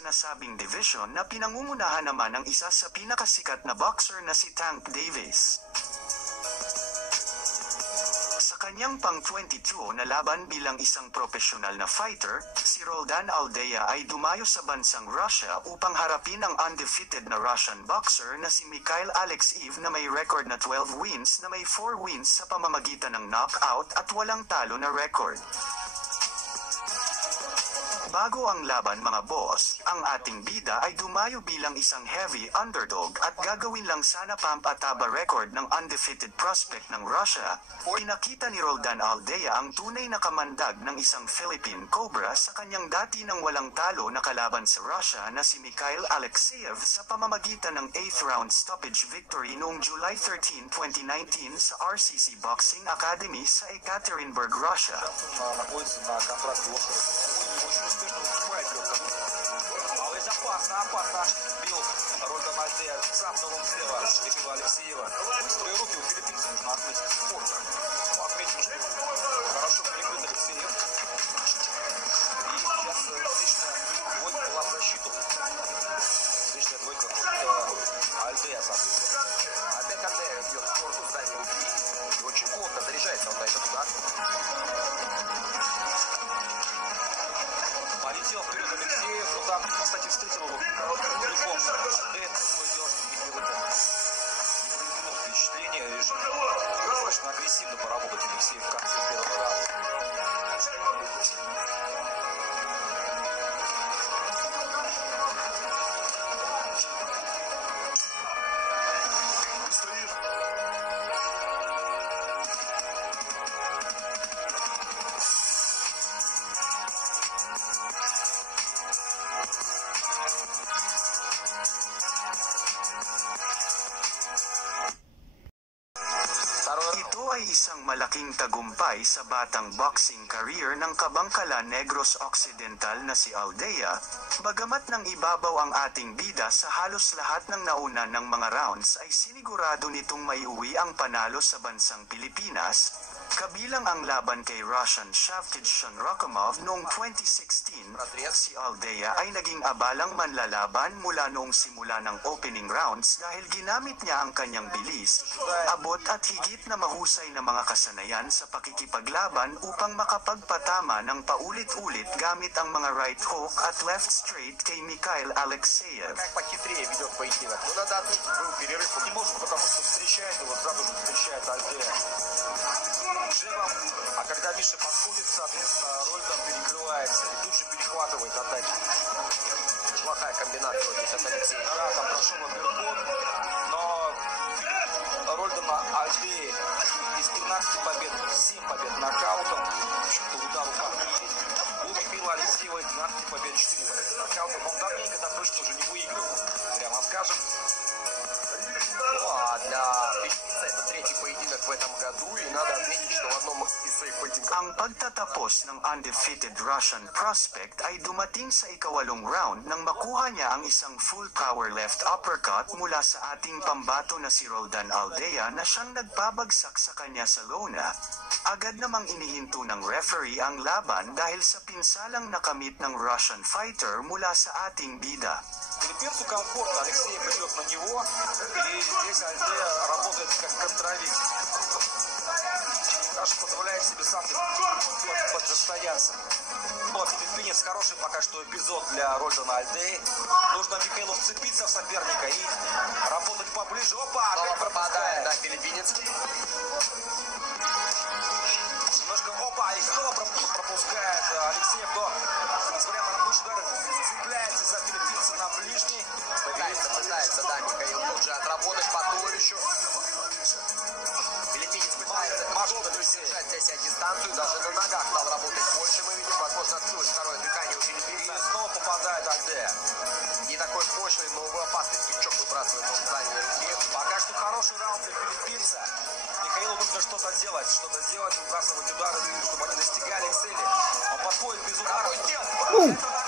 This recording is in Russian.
sa nasabing division na pinangungunahan naman ng isa sa pinakasikat na boxer na si Tank Davis. Sa kanyang pang-22 na laban bilang isang profesional na fighter, si Roldan Aldea ay dumayo sa bansang Russia upang harapin ang undefeated na Russian boxer na si Mikhail Alexeyev na may record na 12 wins na may 4 wins sa pamamagitan ng knockout at walang talo na record. Bago ang laban mga boss, ang ating bida ay dumayo bilang isang heavy underdog at gagawin lang sana pampataba record ng undefeated prospect ng Russia. Pinakita ni Roldan Aldea ang tunay na kamandag ng isang Philippine Cobra sa kanyang dati nang walang talo na kalaban sa Russia na si Mikhail Alexeyev sa pamamagitan ng 8th round stoppage victory noong July 13, 2019 sa RCC Boxing Academy sa Ekaterinburg, Russia. Опасно. Бил Roldan Aldea цапнул он слева Михаила Алексеева. Быстрые руки у филиппинцев нужно отметить. Отметим, что хорошо перекрыт Алексеев. И сейчас встречная двойка была в защиту. Встречная двойка Алдея, соответственно. Опять Алдея бьет в корпус дальней руки. И очень плотно заряжается он на этот удар. Полетел вперед Алексеев, но там, кстати, встретил его прямиком. Алдея свой дело, не произвело впечатление. Достаточно агрессивно поработать Алексеев в конце первого раунда. Ito ay isang malaking tagumpay sa batang boxing career ng Kabangkala Negros Occidental na si Aldea, bagamat nang ibabaw ang ating bida sa halos lahat ng nauna ng mga rounds ay sinigurado nitong maiuwi ang panalo sa bansang Pilipinas, kabilang ang laban kay Russian Shavkat Shanrakamov noong 2016. Si Aldea ay naging abalang manlalaban mula noong simula ng opening rounds dahil ginamit niya ang kanyang bilis, abot at higit na mahusay na mga kasanayan sa pakikipaglaban upang makapagpatama ng paulit-ulit gamit ang mga right hook at left straight kay Mikhail Alexeyev. Как похитрее ведет поединок. Но надо отметить, был перерыв. Не может, потому что встречает его, сразу же встречает Алдея джебом, а когда Миша подходит, соответственно, Roldan перекрывается и тут же перехватывает атаки. Плохая комбинация здесь от Алексея. Да, там прошел апперкот, но Roldan Aldea из 13 побед 7 побед нокаутом, в общем-то удар в пах есть. У Михаила Алексеева 12 побед 4 побед нокаутом. Он давненько так точно уже не выигрывал, прямо скажем. Ну а для филиппинца это третий поединок в этом году, и надо отметить, что в одном из своих поединков... Ang pagtatapos ng undefeated Russian prospect ay dumating sa ikawalong round nang makuha niya ang isang full power left uppercut mula sa ating pambato na si Roldan Aldea na siyang nagpabagsak sa kanya sa lona. Agad namang inihinto ng referee ang laban dahil sa pinsalang nakamit ng Russian fighter mula sa ating bida. Филиппинцу комфортно, Алексеев идет на него, и здесь Алдея работает как контровик. Даже позволяет себе сам подзастояться. Вот, филиппинец хороший пока что эпизод для Roldan Aldea. Нужно Михаилу вцепиться в соперника и работать поближе. Опа, Снова опять пропадает, пропускает. да, филиппинец. Немножко, опа, и снова пропускает Алексеев, но, несмотря на рабочий удар, цепляется за филиппинца на ближний. Пытается, да, Михаил тут же отработать по туловищу. Филиппинец пытается держать для себя дистанцию, даже на ногах стал работать больше. Мы видим, возможно, открылось второе дыхание у филиппинца. И снова попадает Алдея. Не такой мощный, но опасный тычок выбрасывает он в дальней руке. Пока что хороший раунд для филиппинца. Михаилу нужно что-то делать, выбрасывать удары, чтобы они достигали цели. Он подходит без удара.